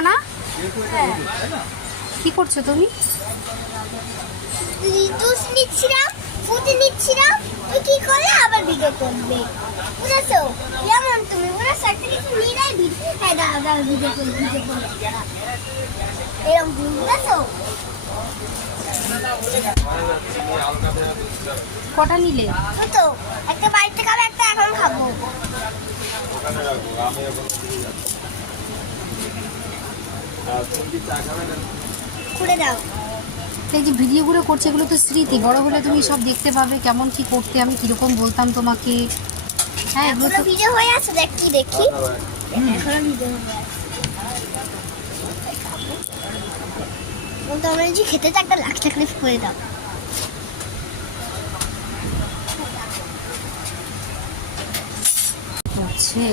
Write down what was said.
ঋতুমানা হ্যাঁ। কি করছ তুমি? জুস নিচ্ছিলাম ফুটে নিচ্ছিলাম ওই কি করলে আবার ভিডিও করবে। বুঝেছ? যেমন তুমি? কিছু ভিডিও হ্যাঁ ভিডিও ভিডিও এরকম বুঝেছ? কটা নিলে? তো একটা বাড়িতে খাব একটা এখন খাব। খুলে দাও। এই যে ভিডিওগুলো করছে এগুলো তো স্মৃতি। বড় হলে তুমি সব দেখতে পাবে কেমন কি করতে আমি কীরকম বলতাম তোমাকে। হ্যাঁ এগুলো এখনও তো ভিডিও হয়ে আছে দেখ কি দেখি। এখনও ভিডিও হয়ে আছে। তোমরা যদি খেতে চাও একটা লাখ টাকা করে দাও। হচ্ছে।